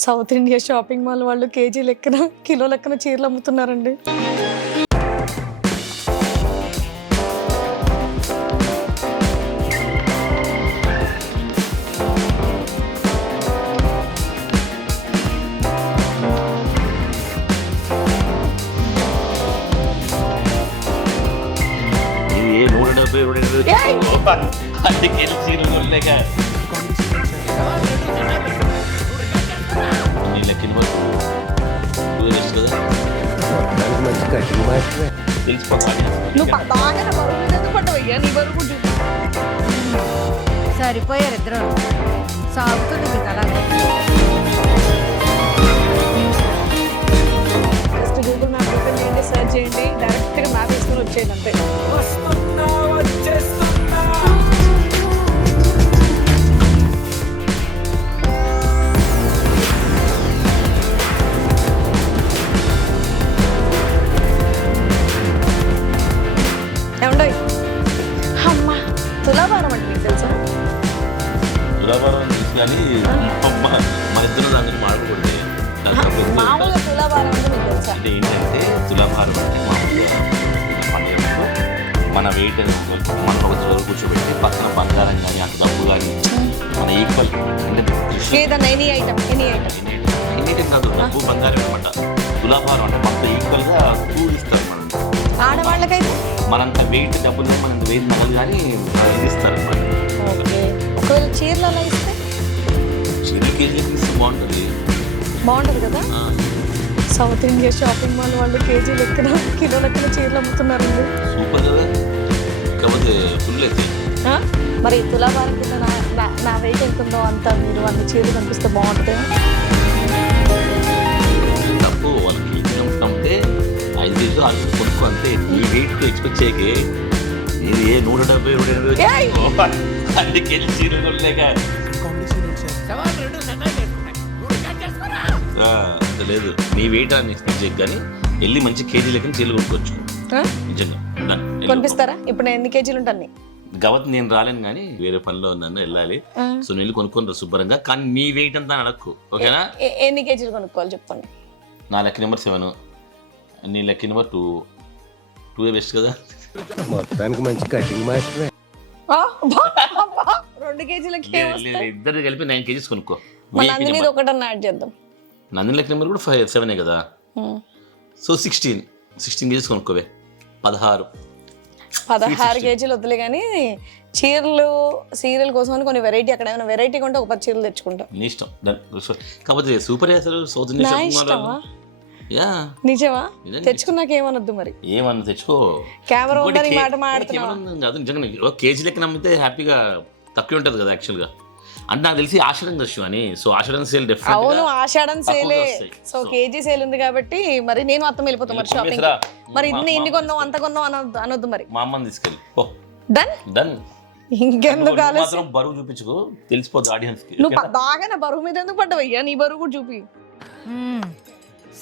South India shopping mall వాళ్ళు KG లెక్కన kilo లెక్కన చీరలు అమ్ముతున్నారండి. సరిపోయారు ఇద్దరు. సాగుతుంది మీకు అలాగే. జస్ట్ గూగుల్ మ్యాప్ ఓపెన్ చేయండి, సర్చ్ చేయండి, డైరెక్ట్గా మ్యాప్ వేసుకొని వచ్చేయండి అంతే. ఏమండీ అమ్మా, తులాభారం అంటే మీకు తెలుసా? తులాభారం తెలుసు కానీ మన ఇద్దరు దాని గురించి మాట్లాడకూడదు. మామూలుగా తులాభారం అంటే మీకు తెలుసా? అంటే ఏంటంటే తులాభారం అంటే మామూలుగా పండుగకు మన వెయిట్ మనం ఒక రోజు కూర్చోబెట్టి పక్కన బంగారం కానీ అంత డబ్బు కానీ మన ఈక్వల్ అంటే ఏదన్నా ఎనీ ఐటమ్ ఎన్నిటం కాదు, డబ్బు బంగారం అనమాట. తులాభారం అంటే మొత్తం ఈక్వల్గా ఇస్తారు మనం. ఆడవాళ్ళకైతే మనంత వెయిట్ డబ్బులు మనంత వెయిట్ నగదు కానీ ఇది ఇస్తారు. ఓకే. ఒకవేళ చీరలు అలా ఇస్తే చిరు కేజీకి ఇస్తే బాగుంటుంది కదా. సౌత్ ఇండియా షాపింగ్ మాల్ వాళ్ళు కేజీ లెక్కన కిలో లెక్కన చీరలు అమ్ముతున్నారండి. సూపర్ కదా. కాకపోతే ఫుల్ అయితే మరి తులాభారం కింద నా వెయిట్ ఎంత ఉందో అంత మీరు అన్ని చీరలు కనిపిస్తే బాగుంటుంది. తప్పు వాళ్ళకి అమ్మితే 5 కేజీలు 6 కొనుక్కో అంతే. ఈ వెయిట్ ఎక్స్పెక్ట్ చేయకే. ఇది 170 అన్ని కేజీ చీరలు కొనలేక లేదు. నీ వెయిట్ అని ఎక్స్పెక్ట్ చేయక కానీ వెళ్ళి మంచి కేజీ లెక్కన చీరలు కొనుక్కోవచ్చు. నిజంగా కొనిపిస్తారా? ఇప్పుడు నేను ఎన్ని కేజీలు ఉంటాను? గవత్ నేను రాలేను కానీ వేరే పనిలో ఉన్నాను, వెళ్ళాలి. సో నేను కొనుక్కొని రా శుభ్రంగా. కానీ నీ వెయిట్ అంతా అడక్కు, ఓకేనా? ఎన్ని కేజీలు కొనుక్కోవాలి చెప్పండి. నా లెక్క నెంబర్ 7, నీ లెక్క నెంబర్ 2 బెస్ట్ కదా. మొత్తానికి మంచి కటింగ్ మాస్టరే. 2 కేజీలకి ఇద్దరు కలిపి 9 కేజీస్ కొనుక్కో. నందిని ఒకటన్నా యాడ్ చేద్దాం. నందిని లెక్క నెంబర్ కూడా 7 కదా. So 16 kgs కొనుక్కోవే. 16 కేజీలు వద్దులే కానీ చీరలు సీరియల్ కోసం అని కొన్ని వెరైటీ, అక్కడ ఏమైనా వెరైటీ కొంటే ఒక 10 చీరలు తెచ్చుకుంటా. నీ ఇష్టం. కాకపోతే సూపర్ చేస్తారు south India shopping mall. Yeah నిజమా? తెచ్చుకున్నాక ఏమనొద్దు మరి. ఏమన్నా తెచ్చుకో. కెమెరా ఉందని మాట మాడుతున్నావా? కాదు నిజంగా కేజీ లెక్క నమ్మితే హ్యాపీగా తక్కువ ఉంటుంది కదా యాక్చువల్గా. అంటే నాకు తెలిసి ఆషాఢం దర్శనం అని. సో ఆషాఢం సేల్ డెఫినెట్. అవును, ఆషాఢం సేలే. సో కేజీ సేల్ ఉంది కాబట్టి మరి నేను అత్తం వెళ్ళిపోతాను మరి షాపింగ్. మరి ఇన్ని కొన్నావు అంత కొన్నావు అనొద్దు మరి. మా అమ్మని తీసుకెళ్ళి డన్. ఇంకెందుకు ఆలస్యం? బరువు చూపించుకో, తెలిసిపోద్ది ఆడియన్స్ కి. నువ్వు బాగా నా బరువు మీద ఎందుకు పడ్డావయ్యా? నీ బరువు కూడా చూపి.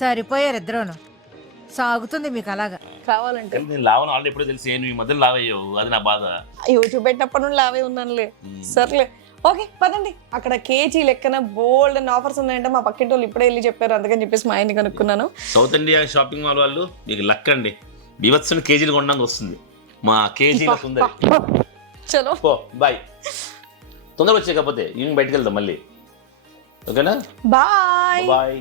సరిపోయారు ఇద్దరు. సాగుతుంది మీకు అలాగా. కావాలంటే నేను లావను ఆల్రెడీ ఎప్పుడో తెలిసి నువ్వు ఈ మధ్యలో లావయ్యావు, అది నా బాధ. యూట్యూబ్ పెట్టినప్పటి నుండి లావే ఉన్నానులే. సర్లే, ఓకే పదండి. అక్కడ కేజీ లెక్కన బోల్డ్ అండ్ ఆఫర్స్ ఉన్నాయంటే మా పక్కింటి వాళ్ళు ఇప్పుడే వెళ్ళి చెప్పారు, అందుకని చెప్పేసి మా ఆయన్ని కనుక్కున్నాను. సౌత్ ఇండియా షాపింగ్ మాల్ వాళ్ళు మీకు లక్ అండి. బీభత్సని కేజీలు కొనడానికి వస్తుంది. మా కేజీల సుందరి. చలో బాయ్. తొందరగా వచ్చే కాకపోతే ఈవినింగ్ బయటకు వెళ్దాం మళ్ళీ, ఓకేనా? Bye bye.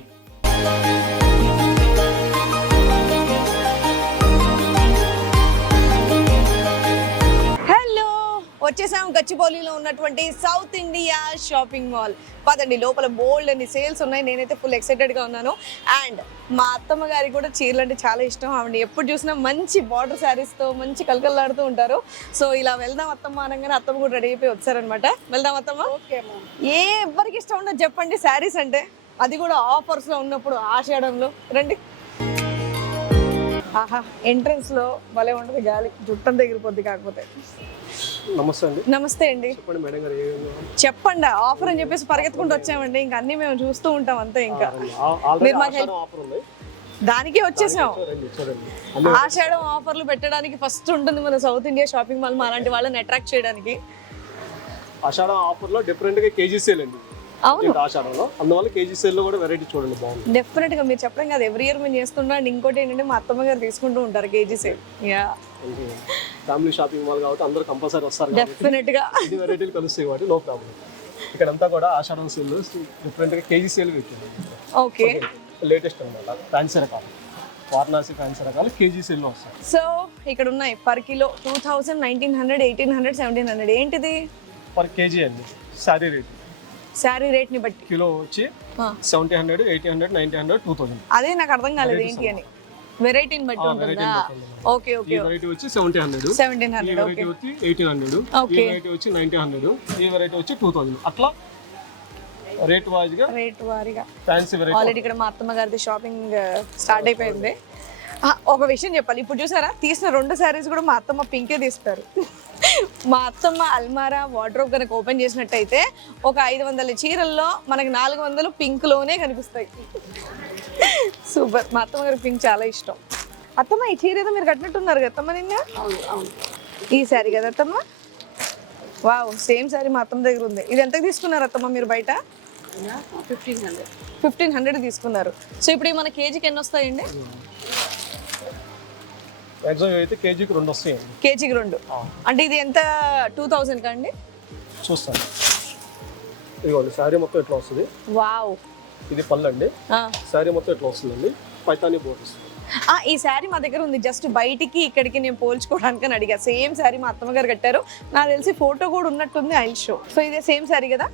వచ్చేసాం గచ్చిబౌలిలో ఉన్నటువంటి సౌత్ ఇండియా షాపింగ్ మాల్. పదండి, లోపల బోల్డ్ అన్ని సేల్స్ ఉన్నాయి. నేనైతే ఫుల్ ఎక్సైటెడ్గా ఉన్నాను. అండ్ మా అత్తమ్మ గారికి కూడా చీరలు అంటే చాలా ఇష్టం. ఆవిడ ఎప్పుడు చూసినా మంచి బార్డర్ శారీస్తో మంచి కలకలాడుతూ ఉంటారు. సో ఇలా వెళ్దాం అత్తమ్మ అనగానే అత్తమ్మ కూడా రెడీ అయిపోయి వచ్చారనమాట. వెళ్దాం అత్తమ్మ. ఎవరికి ఇష్టం ఉండదు చెప్పండి శారీస్ అంటే, అది కూడా ఆఫర్స్లో ఉన్నప్పుడు ఆషాఢంలో. రండి. ఆహా, ఎంట్రన్స్లో భలే ఉంటుంది గాలి, జుట్టం దగ్గరిపోద్ది. కాకపోతే నమస్తే అండి. నమస్తే అండి. చెప్పండి మేడం గారు. చెప్పండి. ఆఫర్ అని చెప్పేసి పరిగెత్తుకుంటూ వచ్చామండి. ఇంకా అన్ని మేము చూస్తూ ఉంటాం అంతే. ఇంకా మీరు మాకు దానికే వచ్చేసాం. ఆషాఢం ఆఫర్లు పెట్టడానికి ఫస్ట్ ఉంటుంది మన సౌత్ ఇండియా షాపింగ్ మాల్, మా అలాంటి వాళ్ళని అట్రాక్ట్ చేయడానికి. ఆషాఢం ఆఫర్లో డిఫరెంట్గా కేజీ సేల్ అండి. అవును. ఇంకా ఆషాఢంలో అందువల్ల కేజీ సేల్ లో కూడా వెరైటీ చూడండి బాగుంది. డెఫినెట్ గా మీరు చెప్పడం కాదు, ఎవ్రీ ఇయర్ మేము చేస్తుంటాం. అండ్ ఇంకోటి ఏంటంటే మా అత్తమ్మ గారు తీసుకుంటూ ఉంటారు KG sale. Yeah, family shopping mall కాబట్టి అందరూ కంపల్సరీ వస్తారు కాబట్టి డెఫినెట్ గా ఇన్ని వెరైటీలు కలుస్తాయి కాబట్టి నో ప్రాబ్లం. ఇక్కడంతా కూడా ఆషాఢం సేల్ డిఫరెంట్ గా కేజీ సేల్ పెట్టింది. ఓకే. లేటెస్ట్ అన్నమాట ఫ్యాన్సీ రకాలు, వారణాసి ఫ్యాన్సీ రకాలు కేజీ సేల్ లో వస్తాయి. సో ఇక్కడ ఉన్నాయి పర్ కిలో 2000, 1900, 1800, 1700. ఏంటిది? పర్ కేజీ అండి శారీ రేట్. శారీ రేట్ ని బట్టి కిలో వచ్చి 1700, 1800, 1900, 2000. అదే నాకు అర్థం కాలేదు ఏంటి అని. వెరైటీని బట్టి ఉంటుందా? Okay okay. ఈ వెరైటీ వచ్చి 1700, 1700. ఈ వెరైటీ వచ్చి 1800, ఈ వెరైటీ వచ్చి 1900, ఈ వెరైటీ వచ్చి 2000. అట్లా రేట్ వైజ్ గా రేట్ వారీగా. Fancy variety. ఆల్రెడీ ఇక్కడ మా అత్తమ్మ గారిది షాపింగ్ స్టార్ట్ అయిపోయింది. ఒక విషయం చెప్పాలి, ఇప్పుడు చూసారా తీసిన 2 శారీస్ కూడా మా అత్తమ్మ పింకే తీస్తారు. మా అత్తమ్మ అల్మారా వార్డ్రోబ్ కనుక ఓపెన్ చేసినట్టయితే ఒక 500 చీరల్లో మనకి 400 పింక్ లోనే కనిపిస్తాయి. సూపర్. మా అత్తమ్మ గారికి పింక్ చాలా ఇష్టం. అత్తమ్మ ఈ చీర ఏదో మీరు కట్టినట్టున్నారు కదా అత్తమ్మ నిన్న? ఈ శారీ కదా అత్తమ్మ? వావ్, సేమ్ శారీ మా అత్తమ్మ దగ్గర ఉంది. ఇది ఎంతకు తీసుకున్నారు అత్తమ్మ మీరు బయట? 1500 తీసుకున్నారు. సో ఇప్పుడు మన కేజీకి ఎన్ని వస్తాయండి? మాక్సిమం అయితే కేజీకి 2 వస్తాయండి. కేజీకి 2 అంటే ఇది ఎంత? 2000 కండి? చూస్తాను. ఇదిగోండి శారీ మొత్తం ఎట్లా వస్తుంది. వావ్. ఇది పళ్ళు అండి. శారీ మొత్తం ఎట్లా వస్తుందండి, పైతాని బోర్డర్స్. ఈ శారీ మా దగ్గర ఉంది. జస్ట్ బయటికి ఇక్కడికి నేను పోల్చుకోవడానికి అని అడిగా. సేమ్ శారీ మా అత్తమ్మ గారు కట్టారు. నాకు తెలిసి ఫోటో కూడా ఉన్నట్టుంది. I will show. సో ఇదే సేమ్ శారీ కదా?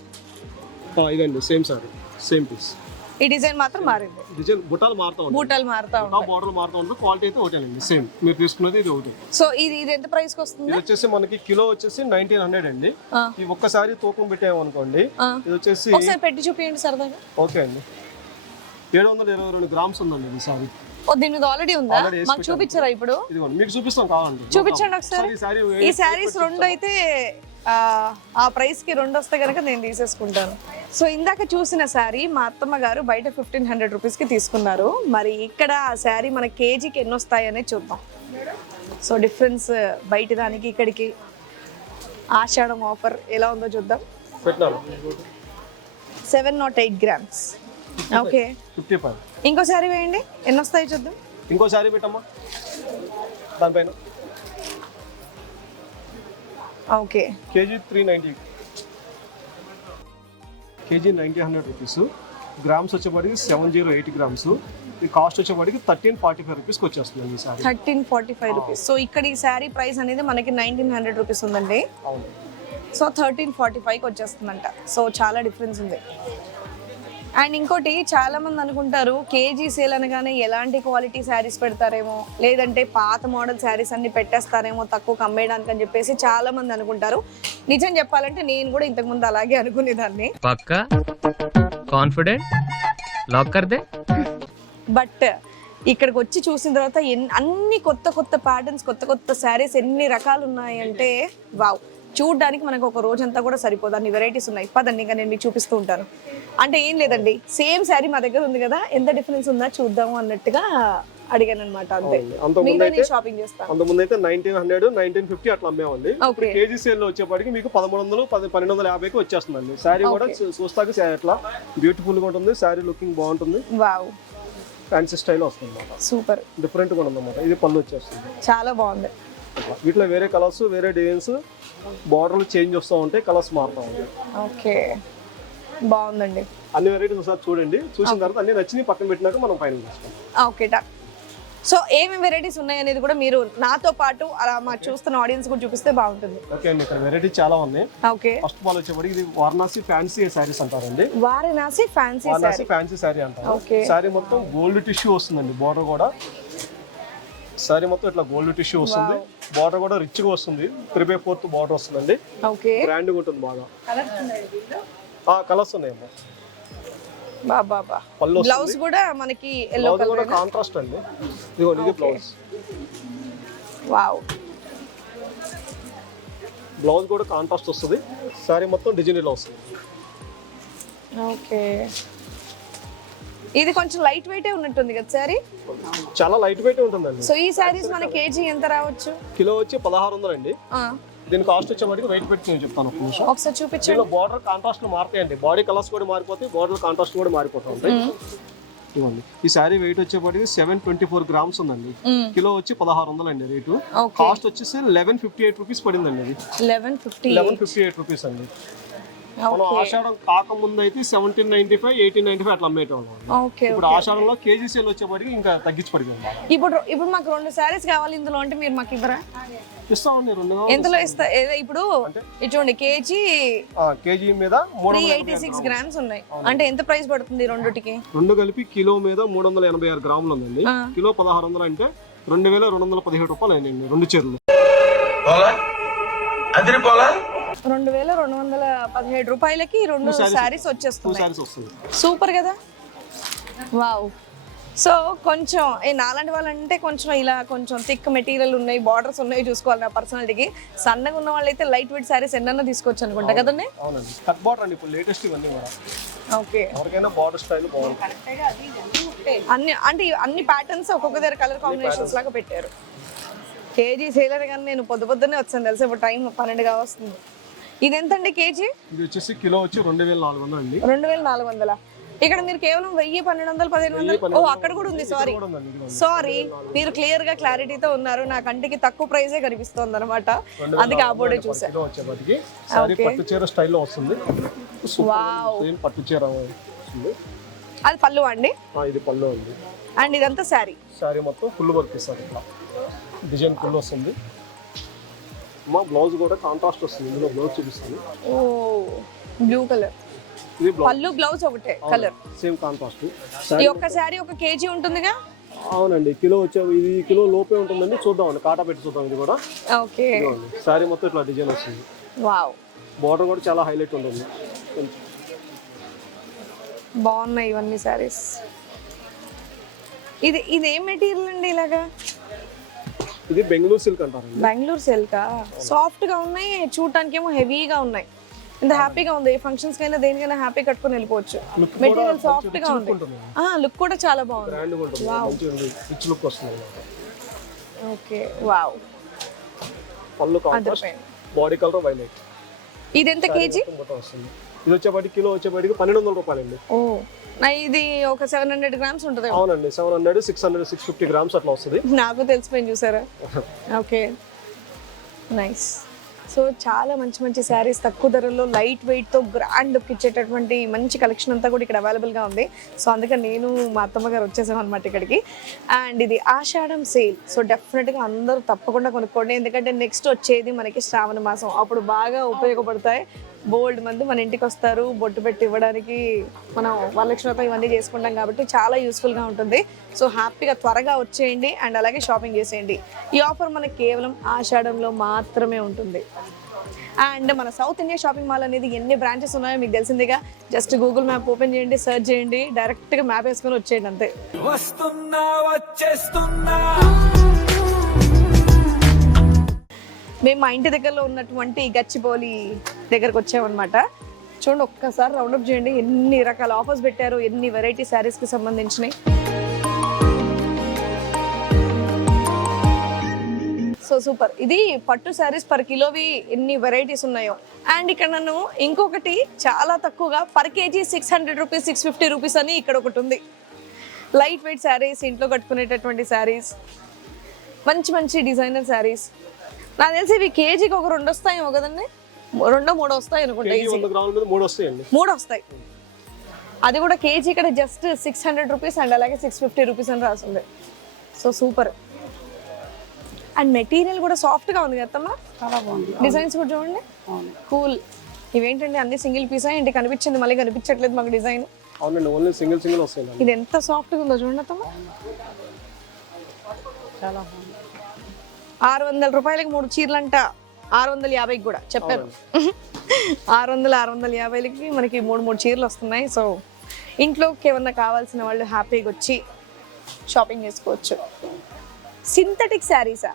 ఇదండి సేమ్ శారీ, సేమ్ పీస్. ఈ డిజైన్ మాత్రం మారింది. డిజైన్ బుట్టాలు మారుతూ ఉంటాయి, బూటాలు మారుతా ఉంటాయి, బోర్డర్ మారుతూ ఉంటుంది. క్వాలిటీ అయితే ఒకటేనండి, సేమ్. మీరు తీసుకున్నది ఇది ఒకటి. సో ఇది ఎంత ప్రైస్ కి వస్తుంది? ఇది వచ్చేసి మనకి కిలో వచ్చేసి 1900 అండి. ఈ ఒక్కసారి తూకం పెట్టాము అనుకోండి, ఇది వచ్చేసి ఒకసారి పెట్టి చూపించండి సరదాగా. ఓకే అండి 722 గ్రామ్స్ ఉందండి ఈ సారీ. ఓ, దీని మీద ఆల్రెడీ ఉందా? మాకు చూపించారా ఇప్పుడు? ఇదిగోండి మీకు చూపిస్తాం కావాలండి. చూపించండి ఒకసారి. ఈ శారీస్ 2 అయితే ఆ ప్రైస్ కి 2 వస్తే కనుక నేను తీసేసుకుంటాను. సో ఇందాక చూసిన శారీ మా అత్తమ్మ గారు బయట 1500 రూపీస్కి తీసుకున్నారు. మరి ఇక్కడ ఆ శారీ మన కేజీకి ఎన్ని వస్తాయనే చూద్దాం. సో డిఫరెన్స్ బయట దానికి ఇక్కడికి ఆషాఢం ఆఫర్ ఎలా ఉందో చూద్దాం. 708 గ్రామ్స్. ఓకే, 55. ఇంకో శారీ వేయండి, ఎన్ని వస్తాయో చూద్దాం. ఇంకో శారీ పెట్టమ్మా దానిపైన. Okay, KG 390, KG 900 rupees. Grams వచ్చేప్పటికి 708 గ్రామ్స్. ఈ కాస్ట్ వచ్చేప్పటికి 1345 రూపీస్కి వచ్చేస్తుంది ఈ శారీ. 1345 రూపీస్. సో ఇక్కడ ఈ శారీ ప్రైస్ అనేది మనకి 1900 రూపీస్ ఉందండి. అవును. సో 1345కి వచ్చేస్తుందంట. సో చాలా డిఫరెన్స్ ఉంది. అండ్ ఇంకోటి చాలా మంది అనుకుంటారు కేజీ సేల్ అనగానే ఎలాంటి క్వాలిటీ శారీస్ పెడతారేమో, లేదంటే పాత మోడల్ శారీస్ అన్ని పెట్టేస్తారేమో తక్కువ అమ్మేయడానికి అని చెప్పేసి చాలా మంది అనుకుంటారు. నిజం చెప్పాలంటే నేను కూడా ఇంతకుముందు అలాగే అనుకునేదాన్ని. పక్కా కాన్ఫిడెంట్ లాక్ కర్ దే. బట్ ఇక్కడికి వచ్చి చూసిన తర్వాత అన్ని కొత్త కొత్త ప్యాటర్న్స్, కొత్త కొత్త శారీస్ ఎన్ని రకాలు ఉన్నాయంటే వావ్, చూడడానికి మనకు ఒక రోజంతా కూడా సరిపోదు, అన్ని వెరైటీస్ ఉన్నాయి. పదండి ఇంకా నేను మీకు చూపిస్తూ ఉంటాను. అంటే ఏం లేదండి, సేమ్ శారీ మా దగ్గర ఉంది కదా, ఎంత డిఫరెన్స్ ఉందా చూద్దాము అన్నట్టుగా అడిగాను అనమాట. అంతే. మీతో షాపింగ్ చేస్తాను. అంతకుముందు అయితే 1900, 1950 అట్లా అమ్మేవండి. ఓకే. కేజీ సేల్ లో వచ్చేప్పటికి మీకు 1300, 1250కి వచ్చేస్తుందండి. శారీ కూడా చూస్తాక అట్లా బ్యూటిఫుల్ గా ఉంటుంది. శారీ లుకింగ్ బాగుంటుంది. వావ్, ఫ్యాన్సీ స్టైల్ వస్తుంది అన్నమాట. సూపర్, డిఫరెంట్ గా ఉందన్నమాట. ఇది పళ్ళు వచ్చేస్తుంది. చాలా బాగుంది. వీటిలో వేరే కలర్స్, వేరే డిజైన్స్, బార్డర్లు చేంజ్ వస్తూ ఉంటాయి, కలర్స్ మారుతూ ఉంటాయి. ఓకే, బాగుందండి. అన్ని వెరైటీస్ ఒకసారి చూడండి. చూసిన తర్వాత అన్ని నచ్చినాయి పక్కన పెట్టినాక మనం ఫైనల్ చేస్తాం. Okay, done. సో ఏమేమి వెరైటీస్ ఉన్నాయి అనేది కూడా మీరు నాతో పాటు అలా మా చూస్తున్న ఆడియన్స్ కూడా చూపిస్తే బాగుంటుంది. ఓకే అండి, ఇక్కడ వెరైటీ చాలా ఉన్నాయి. ఓకే. ఫస్ట్ ఆఫ్ ఆల్ వచ్చేప్పటికి ఇది వారణాసి ఫ్యాన్సీ శారీస్ అంటారండి. వారణాసి ఫ్యాన్సీ వారణాసి ఫ్యాన్సీ శారీ అంటారు. ఓకే. శారీ మొత్తం గోల్డ్ టిష్యూ వస్తుందండి. బార్డర్ కూడా శారీ మొత్తం ఇట్లా గోల్డ్ టిష్యూ వస్తుంది. బార్డర్ కూడా రిచ్ గా వస్తుంది. 3/4 బార్డర్ వస్తుందండి. ఓకే, గ్రాండ్ గా ఉంటుంది బాగా. కలర్స్ ఉన్నాయమ్మా. బాబా, పళ్ళు బ్లౌజ్ కూడా మనకి ఎల్లో బ్లౌజ్ కూడా కలర్. కాంట్రాస్ట్ అండి. ఇదిగోండి, ఇది బ్లౌజ్. వావ్, బ్లౌజ్ కూడా కాంట్రాస్ట్ వస్తుంది. శారీ మొత్తం డిజైన్ ఇలా వస్తుంది. ఓకే. ఇది కొంచెం లైట్ వెయిట్ ఉన్నట్టుంది కదా సారీ? చాలా లైట్ వెయిట్ ఉంటుందండి. సో ఈ సారీస్ మన కేజీ ఎంత రావచ్చు? కిలో వచ్చి 1600 అండి. దీని కాస్ట్ వచ్చేవాడికి వెయిట్ పెట్టి నేను చెప్తాను ఒక నిమిషం. ఒకసారి చూపించండి. దీనిలో బార్డర్ కాంట్రాస్ట్లు మారుతాయండి, బాడీ కలర్స్ కూడా మారిపోతాయి, బార్డర్ కాంట్రాస్ట్ కూడా మారిపోతూ ఉంటాయి. ఇవ్వండి, ఈ శారీ వెయిట్ వచ్చేప్పటికి 724 గ్రామ్స్ ఉందండి. కిలో వచ్చి 1600 అండి రేటు. కాస్ట్ వచ్చేసి 1158 రూపీస్ పడిందండి. అది 1158 రూపీస్ అండి. మనం ఆషాఢం కాకముందు అయితే 1795 1895 అట్లా అమ్మేటోళ్ళం. ఇప్పుడు ఆషాఢంలో కేజీ సేల్ వచ్చేప్పటికి ఇంకా తగ్గించి పడింది. ఇప్పుడు మాకు 2 శారీస్ కావాలి ఇందులో అంటే మీరు మాకు ఇవ్వరా? ఇస్తామండి, 2 ఎంతలో ఇస్తా? ఇప్పుడు చూడండి కేజీ మీద 386 గ్రామ్స్ ఉన్నాయి అంటే ఎంత ప్రైస్ పడుతుంది రెండుటికి? 2 కలిపి కిలో మీద 386 గ్రాములు ఉందండి. కిలో 1600 అంటే 2217 రూపాయలు అయిందండి 2 చీరలు. 2217 రూపాయలకి 2 శారీస్ వచ్చేస్తుంది. సూపర్ కదా, వావ్. సో కొంచెం నాలాంటి వాళ్ళంటే కొంచెం ఇలా కొంచెం థిక్ మెటీరియల్ ఉన్నాయి, బార్డర్స్ ఉన్నాయి చూసుకోవాలి. నా పర్సనాలిటీకి సన్నగా ఉన్న వాళ్ళు అయితే లైట్ వెయిట్ శారీస్ ఎన్నన్నా తీసుకోవచ్చు అనుకుంటా కదండి. అవునండి, కట్ బార్డర్ అండి ఇప్పుడు లేటెస్ట్ ఇవన్నీ కూడా. ఓకే, ఎవరికైనా బార్డర్ స్టైల్ బాగుంటుంది. అన్ని ప్యాటర్న్స్ ఒక్కొక్క దగ్గర కలర్ కాంబినేషన్స్ లాగా పెట్టారు. కేజీ సేలర్ కానీ నేను పొద్దున్నే వచ్చాను తెలుసా, ఇప్పుడు టైం 12గా వస్తుంది. ఇది ఎంతండి కేజీ? ఇది వచ్చేసి కిలో వచ్చి 2400 అండి. 2400. ఇక్కడ మీరు కేవలం 1000, 1200, 1500. ఓ అక్కడ కూడా ఉంది. సారీ మీరు క్లియర్ గా క్లారిటీతో ఉన్నారు. నా కంటికి తక్కువ ప్రైజే కనిపిస్తుంది అనమాట, అందుకే ఆ బోర్డే చూసాను. పట్టు చీర స్టైల్లో వస్తుంది. వావ్, పట్టు చీర వస్తుంది. అది పళ్ళు అండి? ఇది పళ్ళు అండి. అండ్ ఇదంతా శారీ మొత్తం ఫుల్ వర్క్ ఇస్తారు. ఇట్లా డిజైన్ ఫుల్ వస్తుంది. మా బ్లౌజ్ కూడా కాంట్రాస్ట్ వస్తుంది. ఇందులో బ్లౌజ్ చూపిస్తాను. ఓ బ్లూ కలర్ పళ్ళు, బ్లౌజ్ ఒకటే కలర్, సేమ్ కాంట్రాస్ట్. ఈ ఒక్క శారీ 1 కేజీ ఉంటుందిగా? అవునండి, కిలో వచ్చే ఇది కిలో లోపే ఉంటుందండి. చూద్దామండి, కాటా పెట్టి చూద్దాం. ఇది కూడా ఓకే. శారీ మొత్తం ఇట్లా డిజైన్ వస్తుంది. వావ్, బార్డర్ కూడా చాలా హైలైట్ ఉంటుంది. బాగున్నాయి ఇవన్నీ శారీస్. ఇది ఏం మెటీరియల్ అండి ఇలాగా? ఇది బెంగళూరు సిల్క్ అంటారు. బెంగళూరు సిల్కా? సాఫ్ట్ గా ఉన్నాయి, చూడటానికి ఏమో హెవీగా ఉన్నాయి. ఇంత హ్యాపీగా ఉంది, ఏ ఫంక్షన్స్ కైనా దేనికైనా హ్యాపీ కట్టుకొని వెళ్ళిపోవచ్చు. మెటీరియల్ సాఫ్ట్ గా ఉంది, లుక్ కూడా చాలా బాగుంది. Okay, wow. పళ్ళు కాంట్రాస్ట్, బాడీ కలర్ వైలెట్. ఇది ఎంత కేజీ? ఇది వచ్చేపాటి కిలో వచ్చేపాటికి 1200 రూపాయలండి. ఓ, ఇది ఒక 700 గ్రామ్స్ ఉంటుంది. అవునండి, 700, 600, 650 గ్రామ్స్ అట్లా వస్తుంది. నాకు తెలిసిపోయింది చూసారా. Okay, nice. సో చాలా మంచి మంచి శారీస్ తక్కువ ధరలో లైట్ వెయిట్తో గ్రాండ్ లుక్ ఇచ్చేటటువంటి మంచి కలెక్షన్ అంతా కూడా ఇక్కడ అవైలబుల్గా ఉంది. సో అందుకని నేను మా అత్తమ్మ గారు వచ్చేసాం అనమాట ఇక్కడికి. అండ్ ఇది ఆషాఢం సేల్, సో డెఫినెట్గా అందరూ తప్పకుండా కొనుక్కోండి. ఎందుకంటే నెక్స్ట్ వచ్చేది మనకి శ్రావణ మాసం, అప్పుడు బాగా ఉపయోగపడతాయి. బోల్డ్ మంది మన ఇంటికి వస్తారు, బొట్టు పెట్టి ఇవ్వడానికి మనం వరలక్ష్మితో ఇవన్నీ చేసుకుంటాం కాబట్టి చాలా యూస్ఫుల్గా ఉంటుంది. సో హ్యాపీగా త్వరగా వచ్చేయండి అండ్ అలాగే షాపింగ్ చేసేయండి. ఈ ఆఫర్ మనకి కేవలం ఆషాఢంలో మాత్రమే ఉంటుంది. అండ్ మన సౌత్ ఇండియా షాపింగ్ మాల్ అనేది ఎన్ని బ్రాంచెస్ ఉన్నాయో మీకు తెలిసిందిగా. జస్ట్ గూగుల్ మ్యాప్ ఓపెన్ చేయండి, సెర్చ్ చేయండి, డైరెక్ట్గా మ్యాప్ వేసుకొని వచ్చేయండి అంతే. మేము మా ఇంటి దగ్గరలో ఉన్నటువంటి గచ్చిబౌలి దగ్గరకు వచ్చామన్నమాట. చూడండి, ఒక్కసారి రౌండప్ చేయండి, ఎన్ని రకాల ఆఫర్స్ పెట్టారు, ఎన్ని వెరైటీ శారీస్కి సంబంధించినవి. So super. ఇది పట్టు శారీస్ పర్ కిలోవి ఎన్ని వెరైటీస్ ఉన్నాయో. అండ్ ఇక్కడ నన్ను ఇంకొకటి చాలా తక్కువగా పర్ కేజీ 600 రూపీస్, 650 రూపీస్ అని ఇక్కడ ఒకటి ఉంది. లైట్ వెయిట్ శారీస్, ఇంట్లో కట్టుకునేటటువంటి శారీస్, మంచి మంచి డిజైనర్ శారీస్. నాకు తెలిసి ఇవి కేజీకి ఒక 2 వస్తాయేమో కదండి, 2-3 వస్తాయి అనుకుంటా. 3 వస్తాయి. అది కూడా కేజీ ఇక్కడ జస్ట్ 600 రూపీస్ అండ్ అలాగే 650 రూపీస్ అని రాసింది. So super. అండ్ మెటీరియల్ కూడా సాఫ్ట్గా ఉంది కదమ్మా, చాలా బాగుంది. డిజైన్స్ కూడా చూడండి, కూల్. ఇవేంటండి అన్ని సింగిల్ పీసా ఏంటి? కనిపించింది మళ్ళీ కనిపించట్లేదు మాకు డిజైన్. అవునండి, ఓన్లీ సింగిల్ సింగిల్ వస్తాయి. ఇది ఎంత సాఫ్ట్గా ఉందో చూడండి అత్తమ్మ, చాలా బాగుంది. 600 రూపాయలకి 3 చీరలంట, 650కి కూడా చెప్పారు. 650కి మనకి 3 చీరలు వస్తున్నాయి. సో ఇంట్లోకి ఏమన్నా కావాల్సిన వాళ్ళు హ్యాపీగా వచ్చి షాపింగ్ చేసుకోవచ్చు. సింథటిక్ శారీసా?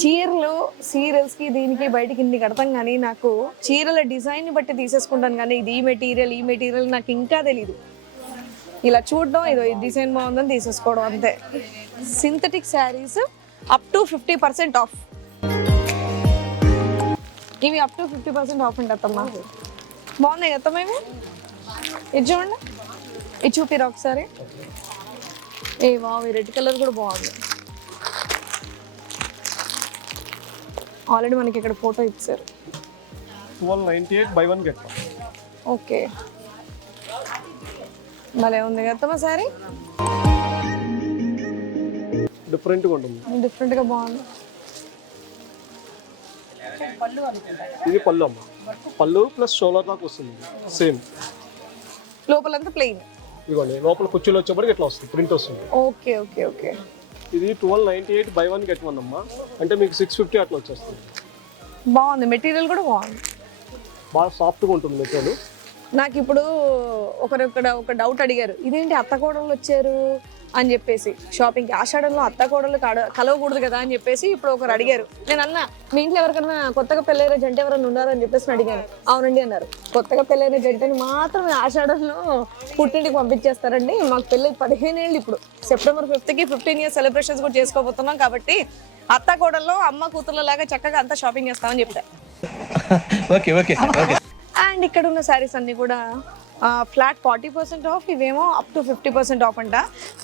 చీరలు సీరియల్స్కి దీనికి బయటికి ఇన్ని కడతాం కానీ నాకు చీరల డిజైన్ని బట్టి తీసేసుకుంటాను కానీ ఇది ఈ మెటీరియల్ నాకు ఇంకా తెలీదు. ఇలా చూడడం, ఏదో ఈ డిజైన్ బాగుందని తీసేసుకోవడం అంతే. Synthetic saris up to 50% of. ఇవి అప్ టు 50% ఆఫ్ అండి అత్తమ్మ. బాగున్నాయి అత్తమ్మ ఇవి. ఇది చూడండి, ఇది చూపిరా ఒకసారి. ఏ వావ్, ఈ రెడ్ కలర్ కూడా బాగుంది. ఆల్రెడీ మనకి ఇక్కడ ఫోటో ఇచ్చారు. 1298 బై 1 గెట్ 1. ఓకే, భలే ఉంది కదమ్మా సారీ. డిఫరెంట్గా ఉంటుంది. డిఫరెంట్గా బాగుంది. ఇది పళ్ళు అమ్మ, పళ్ళు ప్లస్ షోల్డర్ దాకా వస్తుంది సేమ్. లోపలంతా ప్లెయిన్. ఇదిగోండి లోపల కుర్చీలు వచ్చేప్పటికి ఇట్లా వస్తుంది, ప్రింట్ వస్తుంది. Okay okay okay. ఇది 1298 బై 1 గెట్ 1 అమ్మా, అంటే మీకు 650 అట్లా వచ్చేస్తుంది. బాగుంది, మెటీరియల్ కూడా బాగుంది, బాగా సాఫ్ట్గా ఉంటుంది మెటీరియల్. నాకు ఇప్పుడు ఒక డౌట్ అడిగారు, ఇదేంటి అత్త కోడళ్ళు వచ్చారు అని చెప్పేసి షాపింగ్కి. ఆషాఢంలో అత్త కోడళ్ళు కలవకూడదు కదా అని చెప్పేసి ఇప్పుడు ఒకరు అడిగారు. నేను అన్నా, మీ ఇంట్లో ఎవరికైనా కొత్తగా పెళ్ళైన జంట ఎవరైనా ఉన్నారో అని చెప్పేసి అడిగాను. అవునండి అన్నారు. కొత్తగా పెళ్ళైన జంటని మాత్రం ఆషాఢంలో పుట్టింటికి పంపించేస్తారండి. మాకు పెళ్ళి 15 ఏళ్ళు. ఇప్పుడు సెప్టెంబర్ 5th 15 years సెలబ్రేషన్స్ కూడా చేసుకోబోతున్నాం. కాబట్టి అత్త కోడల్లో అమ్మ కూతుర్ల లాగా చక్కగా అంతా షాపింగ్ చేస్తామని చెప్తా. అండ్ ఇక్కడ ఉన్న శారీస్ అన్ని కూడా ఫ్లాట్ 40% ఆఫ్, ఇవేమో అప్ టు 50% ఆఫ్ అంట.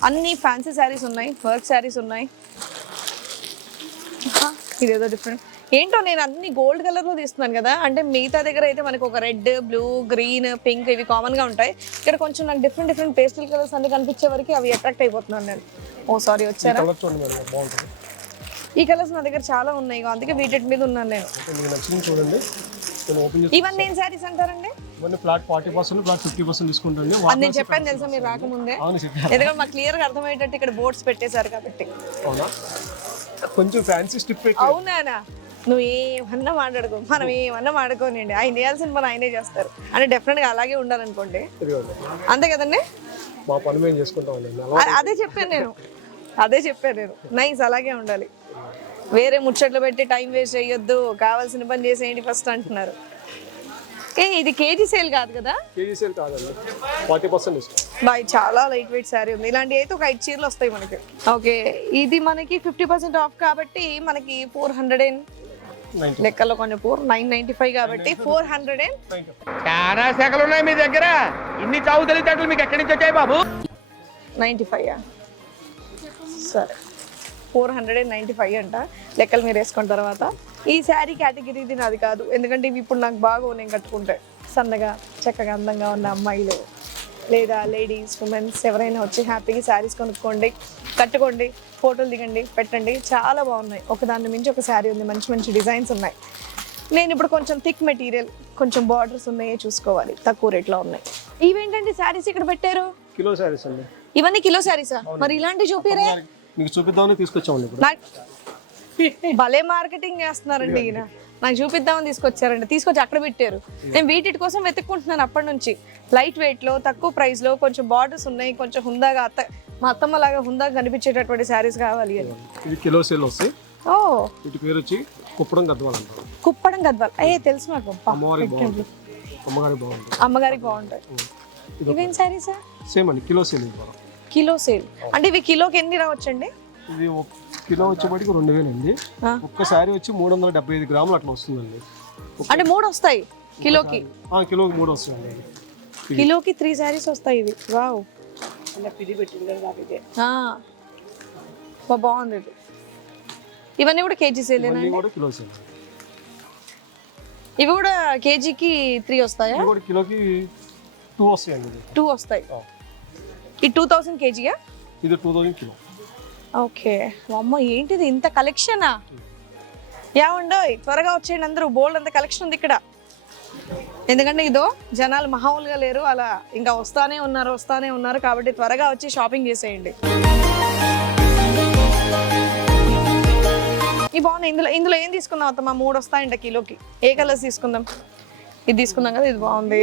అన్ని ఫ్యాన్సీ శారీస్ ఉన్నాయి, వర్క్ శారీస్ ఉన్నాయి. ఇదేదో డిఫరెంట్ ఏంటో, నేను అన్ని గోల్డ్ కలర్లో తీస్తున్నాను కదా. అంటే మిగతా దగ్గర అయితే మనకు ఒక రెడ్, బ్లూ, గ్రీన్, పింక్ ఇవి కామన్గా ఉంటాయి. ఇక్కడ కొంచెం నాకు డిఫరెంట్ పేస్టల్ కలర్స్ అన్ని కనిపించే వరకు అవి అట్రాక్ట్ అయిపోతున్నాను నేను. ఓ సారీ, వచ్చారా? ఈ కలర్స్ నా దగ్గర చాలా ఉన్నాయి, అందుకే వీటి మీద ఉన్నాను నేను. చూడండి, ఇవన్నీ ఏం శారీస్ అంటారండి? ఇవన్నీ ఫ్లాట్ 40%, ఫ్లాట్ 50% డిస్కౌంట్ అండి. అది నేను చెప్పాను తెలుసా మీరు రాకముందే. ఎందుకంటే మాకు క్లియర్గా అర్థమయ్యేటట్టు ఇక్కడ బోర్డ్స్ పెట్టేశారు కాబట్టి. అవునా, కొంచెం ఫ్యాన్సీ స్టిప్ పెట్టి. అవునా, నువ్వు ఏమన్నా మాట్లాడుకో, మనం ఏమన్నా మాట్లాడుకోనండి. ఆయన చేయాల్సిన పని ఆయనే చేస్తారు. అంటే డెఫినెట్గా అలాగే ఉండాలనుకోండి, అంతే కదండి. మా పని మేము చేసుకుంటామండి. అదే చెప్పాను నేను. నైస్, అలాగే ఉండాలి. వేరే ముచ్చట్లు పెట్టి టైం వేస్ట్ చేయొద్దు, కావాల్సిన పని చేసేయండి ఫస్ట్ అంటున్నారు. ఇది కేజీ సేల్ కాదు కదా? కేజీ సేల్ కాదండి, 40% డిస్కౌంట్. బాయ్, చాలా లైట్ వెయిట్ శారీ ఉంది. ఇలాంటి అయితే ఒక 5 చీరలు వస్తాయి మనకి. ఓకే, ఇది మనకి 50% ఆఫ్ కాబట్టి మనకి 400 లెక్కల్లో కొంచెం 995 కాబట్టి 400. చాలా శాఖలు ఉన్నాయి మీ దగ్గర, ఇన్ని చావు తెలివితేటలు మీకు ఎక్కడి నుంచి వచ్చాయి బాబు? 95. సరే, 495 అంట. లెక్కలు మీరు వేసుకున్న తర్వాత ఈ శారీ కేటగిరీ ఇది నాది కాదు, ఎందుకంటే ఇవి ఇప్పుడు నాకు బాగా నేను కట్టుకుంటే. సన్నగా చక్కగా అందంగా ఉన్న అమ్మాయిలు లేదా లేడీస్, ఉమెన్స్ ఎవరైనా వచ్చి హ్యాపీగా శారీస్ కొనుక్కోండి, కట్టుకోండి, ఫోటోలు దిగండి, పెట్టండి. చాలా బాగున్నాయి, ఒకదాని మించి ఒక శారీ ఉంది, మంచి మంచి డిజైన్స్ ఉన్నాయి. నేను ఇప్పుడు కొంచెం థిక్ మెటీరియల్, కొంచెం బార్డర్స్ ఉన్నాయే చూసుకోవాలి, తక్కువ రేట్లో ఉన్నాయి. ఇవేంటండి శారీస్ ఇక్కడ పెట్టారు? కిలో శారీస్ అండి. ఇవన్నీ కిలో శారీసా? మరి ఇలాంటివి చూపిరే, మీకు చూపిద్దామని తీసుకొచ్చామండి ఇప్పుడు. భలే మార్కెటింగ్ చేస్తున్నారండి ఈయన. నాకు చూపిద్దామని తీసుకొచ్చి అక్కడ పెట్టారు. నేను వీటి కోసం వెతుక్కుంటున్నాను అప్పటి నుంచి. లైట్ వెయిట్లో, తక్కువ ప్రైస్లో, కొంచెం బార్డర్స్ ఉన్నాయి, కొంచెం హుందాగా మా అత్తమ్మ లాగా హుందాగా కనిపించేటటువంటి శారీస్ కావాలి అని. ఇది కిలో సేల్ వస్తాయి. ఓ, వీటి పేరు వచ్చి కుప్పడం గద్వాల్ అంటారు. కుప్పడం గద్వాల్, తెలుసు నాకు. అమ్మగారికి బాగుంటాయి. ఇవేం శారీసా? సేమ్ అండి, కిలో సేల్. కిలో సేల్ అంటే ఇవి కిలోకి ఎన్ని రావచ్చండి? ఇది కిలో వచ్చేప్పటికి 2000 అండి. ఒక్కసారి వచ్చి 375 గ్రాములు అట్లా వస్తుందండి. అంటే 3 వస్తాయి కిలోకి? కిలోకి 3 వస్తాయండి. కిలోకి 3 శారీస్ వస్తాయి. ఇది వావ్, బాగుంది ఇది. ఇవన్నీ కూడా కేజీ సేల్? Kilo sale. ఇవి కూడా కేజీకి 3 వస్తాయా? కిలోకి 2 వస్తాయండి. 2 వస్తాయి. ఈ 2000 కేజీయా? ఇది 2000 కిలో. ఓకే, అమ్మ ఏంటిది ఇంత కలెక్షనా? ఏమండో త్వరగా వచ్చేయండి అందరూ, బోల్డ్ అంత కలెక్షన్ ఉంది ఇక్కడ. ఎందుకంటే ఇదో జనాలు మామూలుగా లేరు, అలా ఇంకా వస్తానే ఉన్నారు కాబట్టి త్వరగా వచ్చి షాపింగ్ చేసేయండి. ఈ బాగున్నాయి. ఇందులో ఏం తీసుకుందాం అత్తమ్మ? 3 వస్తాయంట కిలోకి. ఏ కలర్స్ తీసుకుందాం? ఇది తీసుకుందాం కదా, ఇది బాగుంది.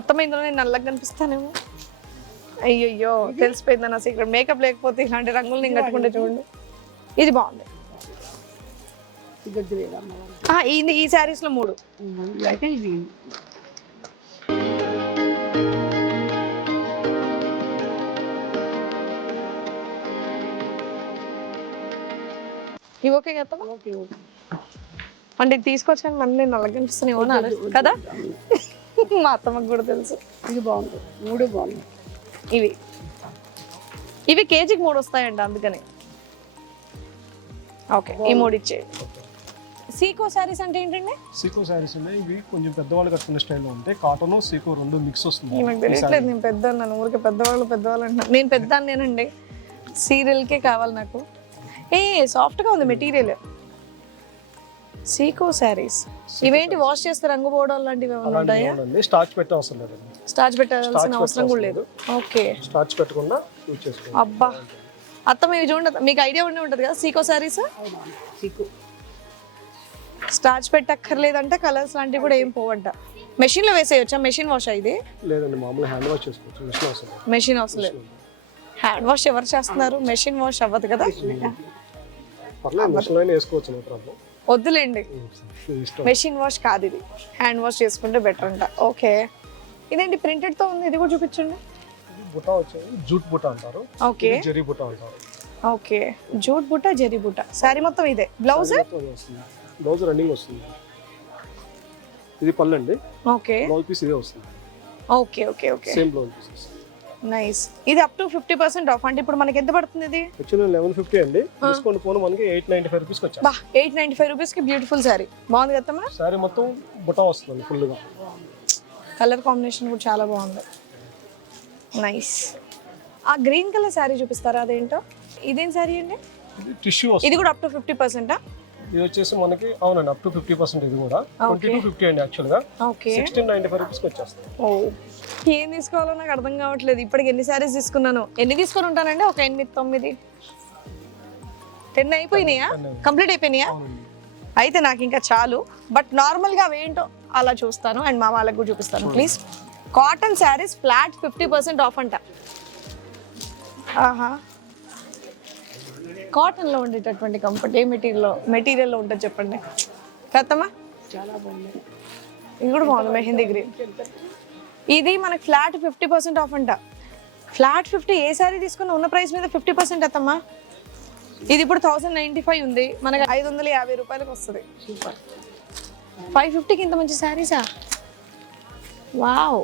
అత్తమ్మ ఇందులో నేను నల్లగా కనిపిస్తానేమో. అయ్యయ్యో, తెలిసిపోయింది నా సీక్రెట్. మేకప్ లేకపోతే ఇలాంటి రంగులు నేను కట్టుకుంటే చూడండి. ఇది బాగుంది. ఈ శారీస్ లో 3. ఇవి ఓకే కదా? అంటే ఇది తీసుకొచ్చాను మళ్ళీ నేను నల్లగా కనిపిస్తున్నాయి కదా. మా అత్తమ్మకు కూడా తెలుసు. ఇది బాగుంది, 3 బాగుంది. ఇవి కేజీకి 3 వస్తాయండి, అందుకని. ఓకే, ఈ 3 ఇచ్చేయండి. సీకో శారీస్ అంటే ఏంటండి? సీకో శారీస్ ఉన్నాయి, ఇవి కొంచెం పెద్దవాళ్ళు కట్టుకునే స్టైల్లో ఉంటాయి. కాటన్ సీకో 2 మిక్స్ వస్తుంది. నాకు తెలియట్లేదు, నేను పెద్ద అన్నాను, ఊరికే పెద్దవాళ్ళు అంటున్నాను. నేను పెద్ద అన్నానండి, సీరియల్కే కావాలి నాకు. సాఫ్ట్గా ఉంది మెటీరియల్. సీకో శారీస్ ఇవేంటి వాష్ చేస్తే రంగు పోవడం లాంటివి ఏమైనా ఉంటాయా? స్టార్చ్ పెట్టే అవసరం లేదు. స్టార్చ్ పెట్టాల్సిన అవసరం కూడా లేదు. ఓకే, స్టార్చ్ పెట్టకుండా యూజ్ చేసుకోవాలి. అబ్బా అత్త మీరు చూడండి, మీకు ఐడియా ఉండి ఉంటుంది కదా సీకో శారీస్. స్టార్చ్ పెట్టక్కర్లేదంటే కలర్స్ లాంటివి కూడా ఏం పోవంట. మెషిన్ లో వేసేయచ్చా? మెషిన్ వాష్ ఇది లేదండి, మామూలు హ్యాండ్ వాష్ చేసుకోవచ్చు. మెషిన్ అవసరం. మెషిన్ అవసరం లేదు. హ్యాండ్ వాష్ ఎవరు చేస్తున్నారు? మెషిన్ వాష్ అవ్వదు కదా. పర్లేదు, మెషిన్ లోనే వేసుకోవచ్చు, నో ప్రాబ్లం. వద్దులేండి, మెషిన్ వాష్ కాదు ఇది, హ్యాండ్ వాష్ చేసుకుంటే బెటర్ అంట. ఓకే, ఇదేంటి ప్రింటెడ్ తో ఉంది, ఇది కూడా చూపించండి. బుటా వచ్చేది జూట్ బుటా అంటారు. ఓకే, జరీ బుటా అంటారు. ఓకే, జూట్ బుట్ట, జరీ బుట్ట. శారీ మొత్తం ఇదే. బ్లౌజ్ బ్లౌజ్ రన్నింగ్ వస్తుంది. ఇది పళ్ళు అండి. ఓకే, బ్లౌజ్ పీస్ ఇదే వస్తుంది. Okay okay okay, same blouse pieces. Nice. ఇది అప్ టు 50% ఆఫ్. అంటే ఇప్పుడు మనకి ఎంత పడుతుంది ఇది? యాక్చువల్లీ 1150 అండి, డిస్కౌంట్ పోను మనకి 895 రూపీస్ కి వచ్చేది. బా, 895 రూపీస్ కి బ్యూటిఫుల్ శారీ. బాగుంది కదమ్మా. శారీ మొత్తం బుటా వస్తుంది ఫుల్ గా. కలర్ కాంబినేషన్ కూడా చాలా బాగుంది. నైస్. ఆ గ్రీన్ కలర్ శారీ చూపిస్తారా? అదేంటో, ఇదేం శారీ అండి? ఇది టిష్యూ వస్తుంది. ఇది కూడా అప్ టు 50%? ఇది వచ్చేసి మనకి అవునండి అప్ టు 50%. ఇది కూడా 2250 అండి యాక్చువల్ గా. ఓకే, 1695 రూపీస్ కి వచ్చేస్తుంది. ఓ, ఏం తీసుకోవాలో నాకు అర్థం కావట్లేదు. ఇప్పటికి ఎన్ని శారీస్ తీసుకున్నాను? ఎన్ని తీసుకొని ఉంటానండి? ఒక 8, 9, 10 అయిపోయినాయా? కంప్లీట్ అయిపోయినాయా? అయితే నాకు ఇంకా చాలు. బట్ నార్మల్గా అవేంటో అలా చూస్తాను అండ్ మా వాళ్ళకు కూడా చూపిస్తాను please. Cotton saris flat 50% of అంట. ఆహా, కాటన్లో ఉండేటటువంటి కంఫర్ట్ ఏ మెటీరియల్లో ఉంటుంది చెప్పండి. కత్తమ్మా చాలా బాగుంది. ఇది కూడా బాగుంది, మెహందీ గ్రీన్. ఇది మనకి ఫ్లాట్ 50% ఆఫ్ అంట. ఫ్లాట్ 50, ఏ శారీ తీసుకున్నా ఉన్న ప్రైస్ మీద 50% అత్తమ్మా. ఇది ఇప్పుడు 1095 ఉంది, మనకి 550 రూపాయలకు వస్తుంది. సూపర్. 550కి ఇంత మంచి శారీసా? వావ్.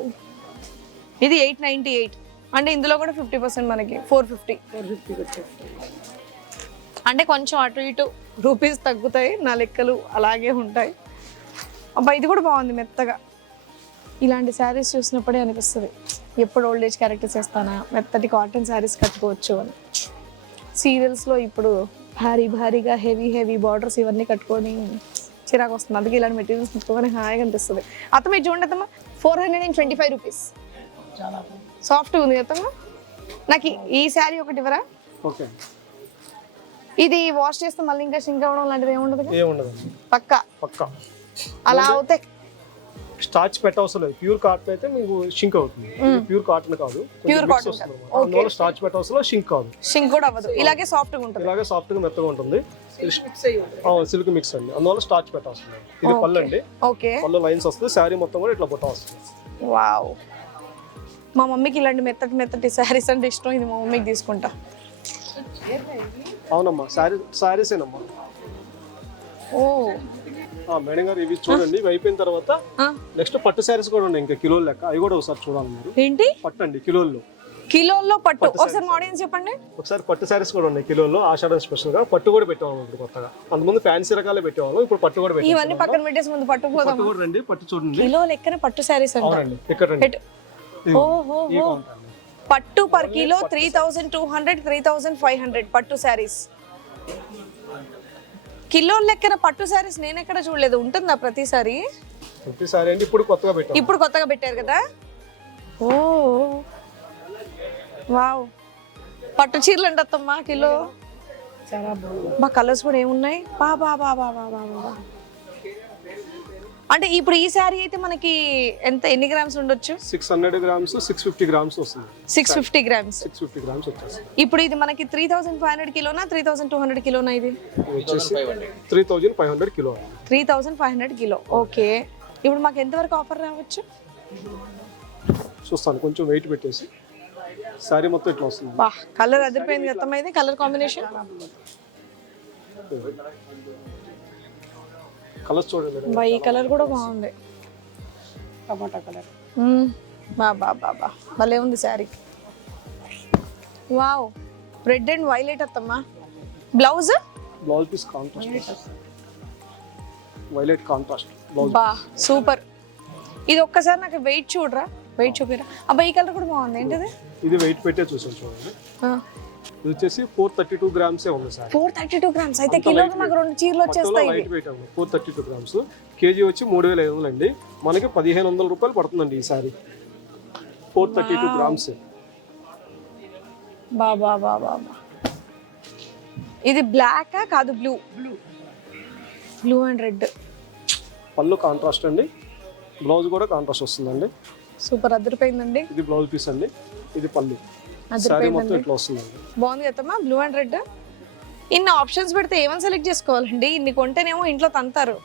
ఇది 898, అంటే ఇందులో కూడా 50% మనకి 450. 450 వచ్చేస్తుంది. అంటే కొంచెం అటు ఇటు రూపీస్ తగ్గుతాయి, నా లెక్కలు అలాగే ఉంటాయి. అబ్బా ఇది కూడా బాగుంది, మెత్తగా. ఇలాంటి శారీస్ చూసినప్పుడే అనిపిస్తుంది ఎప్పుడు ఓల్డ్ ఏజ్ క్యారెక్టర్స్ వేస్తానా, మెత్తటి కాటన్ శారీస్ కట్టుకోవచ్చు అని. సీరియల్స్లో ఇప్పుడు భారీగా హెవీ బార్డర్స్ ఇవన్నీ కట్టుకొని చిరాకు వస్తుంది. అందుకే ఇలాంటి మెటీరియల్స్ ముట్టుకొని హాయిగా అనిపిస్తుంది. అతను మీరు చూడండి అత్తమ్మా, 425 రూపీస్. చాలా సాఫ్ట్గా ఉంది అత్తమ్మా. నాకు ఈ శారీ ఒకటి ఇవ్వరా? ఓకే, ఇది వాష్ చేస్తే మళ్ళీ ఇంకా షింక్ అవ్వడం లాంటిది ఏముండదు? ఏముండదు, పక్కా అలా అవుతే స్టార్చ్ పెట్టవసరం లేదు. ప్యూర్ కాటన్ అయితే మీకు షింక్ అవుతుంది. ప్యూర్ కాటన్ కాదు, ప్యూర్ కాటన్ అందువల్ల స్టార్చ్ పెట్టవసరం షింక్ కాదు. షింక్ కూడా అవ్వదు, ఇలాగే సాఫ్ట్గా ఉంటుంది. ఇలాగే సాఫ్ట్గా మెత్తగా ఉంటుంది. సిల్క్ మిక్స్ అండి, అందువల్ల స్టార్చ్ పెట్టవసరం లేదు. ఇది పళ్ళు అండి. ఓకే, పళ్ళు లైన్స్ వస్తుంది. శారీ మొత్తం కూడా ఇట్లా బుట్ట వస్తుంది. వావ్. మా మమ్మీకి ఇలాంటి మెత్తటి శారీస్ అంటే ఇష్టం. ఇది మా మమ్మీకి తీసుకుంటా. అవునమ్మా, శారీసేనమ్మా. ఓ మేడం గారు ఇవి చూడండి. ఇవి అయిపోయిన తర్వాత నెక్స్ట్ పట్టు శారీస్ కూడా ఉన్నాయి, ఇంకా కిలోల లెక్క. అవి కూడా ఒకసారి చూడాలి మీరు. ఏంటి పట్టు అండి, కిలోల్లో. కిలోల్లో పట్టు? ఒకసారి ఆడియన్స్ చెప్పండి. ఒకసారి పట్టు శారీస్ కూడా ఉన్నాయి కిలోల్లో. ఆషాఢం స్పెషల్ గా పట్టు కూడా పెట్టేవాళ్ళం ఇప్పుడు కొత్తగా. అంతకుముందు ఫ్యాన్సీ రకాలే పెట్టేవాళ్ళం, ఇప్పుడు పట్టు కూడా పెట్టాం. ఇవన్నీ పక్కన పెట్టేసి ముందు పట్టు పోదాం. పట్టు కూడా రండి, పట్టు చూడండి. కిలో లెక్కన పట్టు శారీస్ అంట. అవునండి, ఇక్కడ రండి. ఓహో, పట్టు పర్ కిలో 3200, 3500 పట్టు శారీస్. కిలో లెక్కన పట్టు శారీస్ నేను ఎక్కడ చూడలేదు. ఉంటుందా ప్రతిసారి? ప్రతిసారి అండి, ఇప్పుడు కొత్తగా పెట్టాం. ఇప్పుడు కొత్తగా పెట్టారు కదా. ఓ వావ్. పట్టు చీరలు అంటే అత్తమ్మా కిలో. చాలా బాగుంది. బా కలర్స్ కూడా ఏమున్నాయి. బా బా బా బా బా బా బా. అంటే ఇప్పుడు ఈ శారీ అయితే మనకి ఎన్ని గ్రామ్స్ ఉండొచ్చు? 600 గ్రామ్స్, 650 గ్రామ్స్ వస్తుంది. 650 గ్రామ్స్. 650 గ్రామ్స్ వచ్చేసి. ఇప్పుడు ఇది మనకి 3500 కిలోనా 3200 కిలోనా? ఇది వచ్చేసి 3500 కిలో. 3500 కిలో. ఓకే, ఇప్పుడు మాకు ఎంతవరకు ఆఫర్ రావచ్చు? చూస్తాను, కొంచెం వెయిట్ పెట్టేసి. శారీ మొత్తం ఇట్లా వస్తుంది. బా కలర్ అదిరిపోయింది అత్తమ్మ. ఇది కలర్ కాంబినేషన్ కలర్స్ చూడండి మేడం. ఈ కలర్ కూడా బాగుంది. టమాటా కలర్. బా భలే ఉంది sari. Wow, red and violet అత్తమ్మా. Blouse piece contrast, violet contrast blouse. బా సూపర్. ఇది ఒక్కసారి నాకు వెయిట్ చూడరా, వెయిట్ చూపిరా. అబ్బా ఈ కలర్ కూడా బాగుంది. ఏంటిది? ఇది వెయిట్ పెట్టే చూసాను చూడండి. ఇది వచ్చేసి 432 గ్రామ్సే ఉంది సార్. 432 గ్రామ్స్ అయితే కిలోకి మాకు 2 చీరలు వచ్చేస్తాయి. లైట్ వెయిట్ ఉంది. 432 గ్రామ్స్, కేజీ వచ్చి 3500 అండి. మనకి 1500 రూపాయలు పడుతుందండి ఈ సారీ. 432 గ్రామ్స్. బా ఇది బ్లాక్ కాదు, బ్లూ అండ్ రెడ్. పళ్ళు కాంట్రాస్ట్ అండి, బ్లౌజ్ కూడా కాంట్రాస్ట్ వస్తుందండి. సూపర్, అదిరిపోయిందండి. ఇది బ్లౌజ్ పీస్ అండి, ఇది పళ్ళు. సారీ మొత్తం ఇట్లా వస్తుందండి. బాగుంది కదమ్మా, బ్లూ అండ్ రెడ్. ఇన్ని ఆప్షన్స్ పెడితే ఏమని సెలెక్ట్ చేసుకోవాలండి? ఇన్ని కొంటేనేమో ఇంట్లో తంతారు.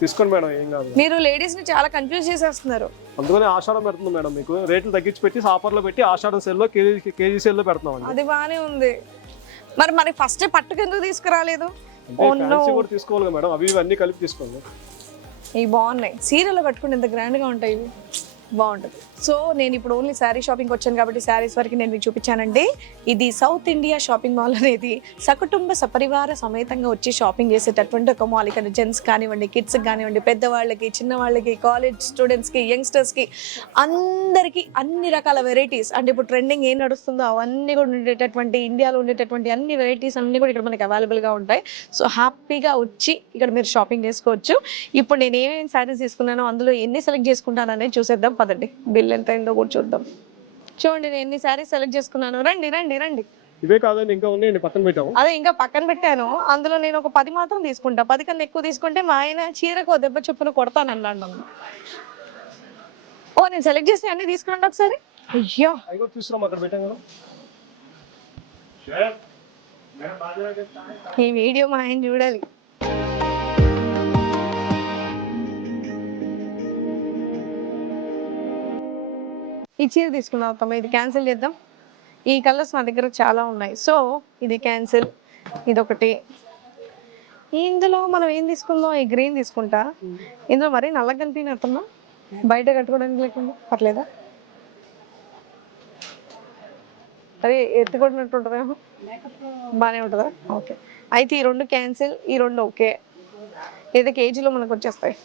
తీసుకోండి మేడం, ఏం కాదు. మీరు లేడీస్ ని చాలా కన్ఫ్యూజ్ చేసేస్తున్నారు. అందుకనే ఆషాఢం పెడుతుంది మేడం, మీకు రేట్లు తగ్గించి పెట్టి ఆఫర్లో పెట్టి ఆషాఢం సేల్లో కేజీ సేల్లో పెడుతున్నాం. అది బానే ఉంది. మరి ఫస్ట్ పట్టుకు ఎందుకు తీసుకురాలేదు? కూడా తీసుకోవాలి మేడం, అవి అన్ని కలిపి తీసుకోండి. ఇవి బాగున్నాయి, సీరియల్లో కట్టుకుంటే ఎంత గ్రాండ్ గా ఉంటాయి ఇవి. బాగుంటుంది. సో నేను ఇప్పుడు ఓన్లీ శారీ షాపింగ్ వచ్చాను కాబట్టి శారీస్ వరకు నేను మీకు చూపించానండి. ఇది సౌత్ ఇండియా షాపింగ్ మాల్ అనేది సకుటుంబ సపరివార సమేతంగా వచ్చి షాపింగ్ చేసేటటువంటి ఒక మాల్. ఇక్కడ జెంట్స్ కానివ్వండి, కిడ్స్ కానివ్వండి, పెద్దవాళ్ళకి, చిన్నవాళ్ళకి, కాలేజ్ స్టూడెంట్స్కి, యంగ్స్టర్స్కి అందరికీ అన్ని రకాల వెరైటీస్, అంటే ఇప్పుడు ట్రెండింగ్ ఏం నడుస్తుందో అవన్నీ కూడా ఉండేటటువంటి, ఇండియాలో ఉండేటటువంటి అన్ని వెరైటీస్ అన్నీ కూడా ఇక్కడ మనకి అవైలబుల్గా ఉంటాయి. సో హ్యాపీగా వచ్చి ఇక్కడ మీరు షాపింగ్ చేసుకోవచ్చు. ఇప్పుడు నేను ఏమేమి శారీస్ తీసుకున్నానో అందులో ఎన్ని సెలెక్ట్ చేసుకుంటాను అనేది చూసేద్దాం పదండి. బిల్ ఎంత అయిందో కూడా చూద్దాం. చూడండి నేను ఎన్ని శారీస్ సెలెక్ట్ చేసుకున్నాను. రండి రండి రండి. ఇవే కాదండి, ఇంకా ఉన్నాయండి పక్కన పెట్టాము. అదే ఇంకా పక్కన పెట్టాను. అందులో నేను ఒక 10 మాత్రం తీసుకుంటా. 10 కన్నా ఎక్కువ తీసుకుంటే మా ఆయన చీరకు దెబ్బ చొప్పున కొడతాను అన్నాడు. ఓ నేను సెలెక్ట్ చేసి అన్ని తీసుకురండి ఒకసారి. అయ్యో తీసుకురాం, అక్కడ పెట్టాం కదా. ఈ వీడియో మా ఆయన చూడాలి. ఈ చీర తీసుకున్నాం తమ్మ, ఇది క్యాన్సిల్ చేద్దాం. ఈ కలర్స్ నా దగ్గర చాలా ఉన్నాయి. సో ఇది క్యాన్సిల్. ఇదొకటి. ఇందులో మనం ఏం తీసుకుందాం? ఈ గ్రీన్ తీసుకుంటా. ఇందులో మరీ నల్లగా కనిపినట్టున్నా, బయట కట్టుకోవడానికి లేకుండా పర్లేదా? అదే ఎత్తుకొట్టినట్టు ఉంటుందేమో, బాగానే ఉంటుందా? ఓకే, అయితే ఈ 2 క్యాన్సిల్, ఈ 2 ఓకే. ఏదో కేజీలో మనకు వచ్చేస్తాయి.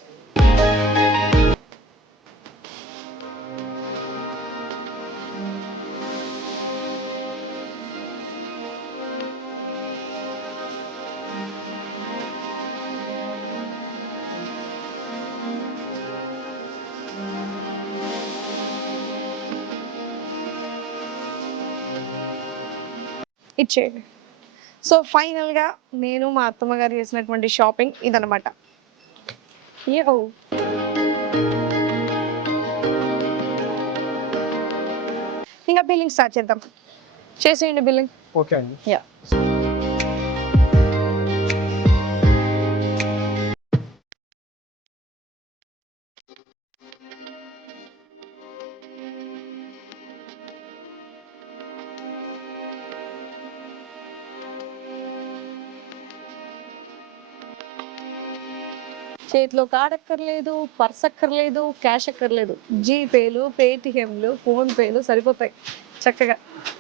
ఇచ్చేయండి. సో ఫైనల్గా నేను మా అత్తమ్మ గారు చేసినటువంటి షాపింగ్ ఇదనమాట. ఇంకా బిల్లింగ్ స్టార్ట్ చేద్దాం. చేసేయండి బిల్లింగ్. ఓకే అండి. యా చేతిలో కార్డ్ అక్కర్లేదు, పర్స్ అక్కర్లేదు, క్యాష్ అక్కర్లేదు. జీపేలు, పేటిఎంలు, ఫోన్పేలు సరిపోతాయి చక్కగా.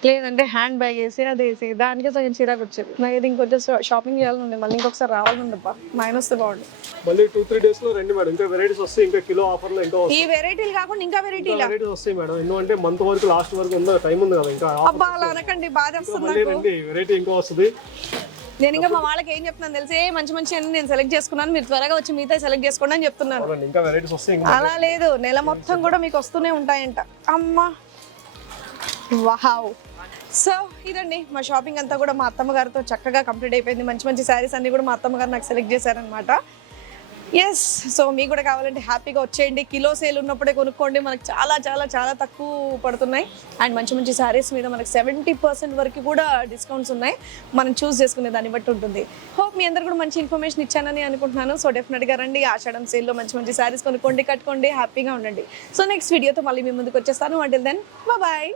లేదంటే హ్యాండ్ బ్యాగ్ వేసి అది వేసి దానికే సగం చిరాకు వచ్చేది. నాకు ఇది ఇంకొంచెం షాపింగ్ చేయాలని, మళ్ళీ ఇంకొకసారి రావాలని మా ఆయన వస్తే బాగుంది. మళ్ళీ 2-3 డేస్ లో రండి మేడం, ఇంకా వెరైటీస్ వస్తాయి. ఇంకా కిలో ఆఫర్లో ఇంకా ఈ వెరైటీలు కాకుండా ఇంకా వెరైటీలు వస్తాయి మేడం. ఎందుకంటే మంత్ వరకు లాస్ట్ వరకు ఉందో టైం ఉంది కదా. ఇంకా అబ్బా అలా అనకండి, బాధ వస్తుంది. వెరైటీ ఇంకా వస్తుంది. నేను ఇంకా మా వాళ్ళకి ఏం చెప్తున్నాను తెలిసి, మంచి మంచి అన్ని నేను సెలెక్ట్ చేసుకున్నాను, మీరు త్వరగా వచ్చి మిగతా సెలెక్ట్ చేసుకోండి అని చెప్తున్నాను. ఇంకా వెరైటీస్ వస్తాయి. అలా లేదు, నెల మొత్తం కూడా మీకు వస్తూనే ఉంటాయంట. అమ్మా వావ్. సో ఇదండి మా షాపింగ్ అంతా కూడా మా అత్తమ్మ గారితో చక్కగా కంప్లీట్ అయిపోయింది. మంచి మంచి శారీస్ అన్ని కూడా మా అత్తమ్మ గారు నాకు సెలెక్ట్ చేశారనమాట. ఎస్, సో మీకు కూడా కావాలంటే హ్యాపీగా వచ్చేయండి. కిలో సేల్ ఉన్నప్పుడే కొనుక్కోండి, మనకు చాలా చాలా చాలా తక్కువ పడుతున్నాయి. అండ్ మంచి మంచి శారీస్ మీద మనకు 70% వరకు కూడా డిస్కౌంట్స్ ఉన్నాయి. మనం చూస్ చేసుకునే దాన్ని బట్టి ఉంటుంది. హోప్ మీ అందరు కూడా మంచి ఇన్ఫర్మేషన్ ఇచ్చానని అనుకుంటున్నాను. సో డెఫినెట్గా రండి, ఆషాఢం సేల్లో మంచి మంచి శారీస్ కొనుక్కోండి, కట్టుకోండి, హ్యాపీగా ఉండండి. సో నెక్స్ట్ వీడియోతో మళ్ళీ మీ ముందుకు వచ్చేస్తాను. Until then bye.